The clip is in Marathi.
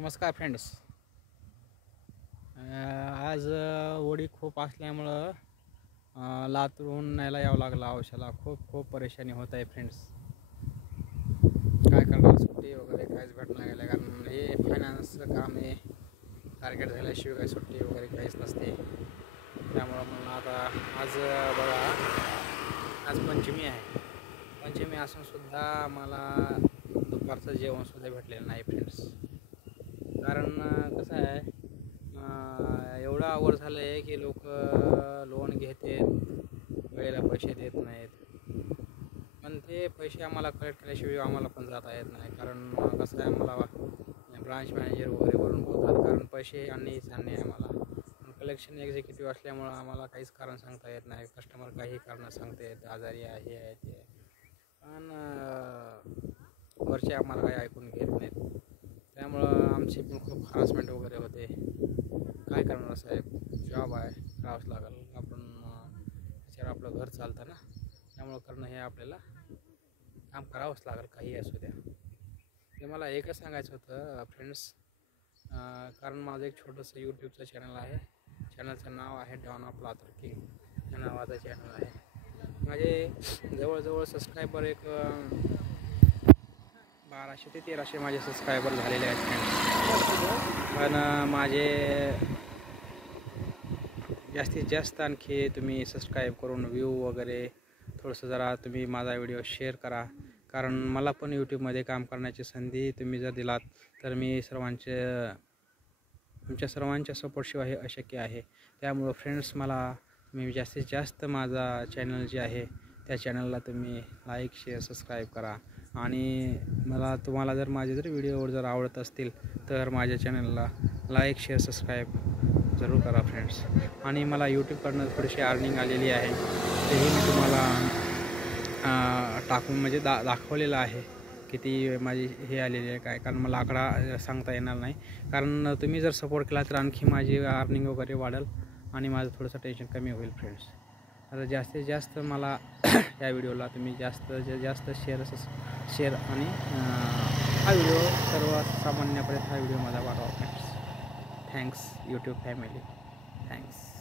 नमस्कार फ्रेंड्स. आज होळी खूप असल्यामुळं लातूरहून न्यायला यावं लागलं औषधाला. खूप परेशानी होत आहे फ्रेंड्स. काय करणार, सुट्टी वगैरे काहीच भेटणार गेलं, कारण हे फायनान्सचं काम आहे. टार्गेट झाल्याशिवाय काही सुट्टी वगैरे काहीच नसते. त्यामुळं म्हणून आता आज बघा, आज पंचमी आहे. पंचमी असूनसुद्धा मला दुपारचं जेवणसुद्धा भेटलेलं नाही फ्रेंड्स. कारण कसं आहे, एवढं अवघड झालं आहे की लोक लोन घेतात, वेळेला पैसे देत नाहीत. पण ते पैसे आम्हाला कलेक्ट केल्याशिवाय आम्हाला पण जाता येत नाही. कारण कसं आहे, आम्हाला ब्रांच मॅनेजर वगैरे वरून बोलतात, कारण पैसे आणणेच आणणे आहे आम्हाला. कलेक्शन एक्झिक्युटिव्ह असल्यामुळं आम्हाला काहीच कारण सांगता येत नाही. कस्टमर काही कारणं सांगतात, आजारी आहे, हे आहे ते. पण वरचे आम्हाला काही ऐकून घेत नाहीत. त्यामुळं आमची पण खूप हरासमेंट वगैरे होते. काय करणार साहेब, जॉब आहे, करावंच लागेल. आपण त्याच्यावर आपलं घर चालतं ना, त्यामुळं करणं हे आपल्याला काम करावंच लागेल, काही असू द्या. ते मला एकच सांगायचं होतं फ्रेंड्स, कारण माझं एक छोटंसं यूट्यूबचं चॅनल आहे. चॅनलचं नाव आहे डॉन ऑफ लातूर किंग या नावाचं चॅनल आहे. माझे जवळजवळ सबस्क्रायबर एक 1200 ते 1300 माझे सबस्क्रायबर झालेले आहेत फ्रेंड्स. पण माझे जास्तीत जास्त आणखी तुम्ही सबस्क्राईब करून व्ह्यू वगैरे थोडंसं जरा तुम्ही माझा व्हिडिओ शेअर करा. कारण मला पण यूट्यूबमध्ये काम करण्याची संधी तुम्ही जर दिलात तर मी तुमच्या सर्वांच्या सपोर्टशिवाय हे अशक्य आहे. त्यामुळं फ्रेंड्स, मला तुम्ही जास्तीत जास्त माझा चॅनल जे आहे त्या चॅनलला तुम्ही लाईक, शेअर, सबस्क्राईब करा. आणि तुम्हाला जर माझे व्हिडिओ जर आवडत असतील तर माझ्या चॅनलला लाईक, शेअर, सबस्क्राईब जरूर करा फ्रेंड्स. आणि मला यूट्यूबकडनं थोडीशी अर्निंग आलेली आहे, तेही मी तुम्हाला टाकून म्हणजे दाखवलेलं आहे किती माझी हे आलेली आहे काय. कारण मला आकडा सांगता येणार नाही. कारण तुम्ही जर सपोर्ट केला तर आणखी माझी अर्निंग वगैरे वाढेल आणि माझं थोडंसं टेन्शन कमी होईल फ्रेंड्स. आता जास्तीत जास्त मला या व्हिडिओला तुम्ही जास्त शेअर आणि हा व्हिडिओ सर्वसामान्यापर्यंत हा व्हिडिओ माझा पाठवा friends. Thanks YouTube family, thanks.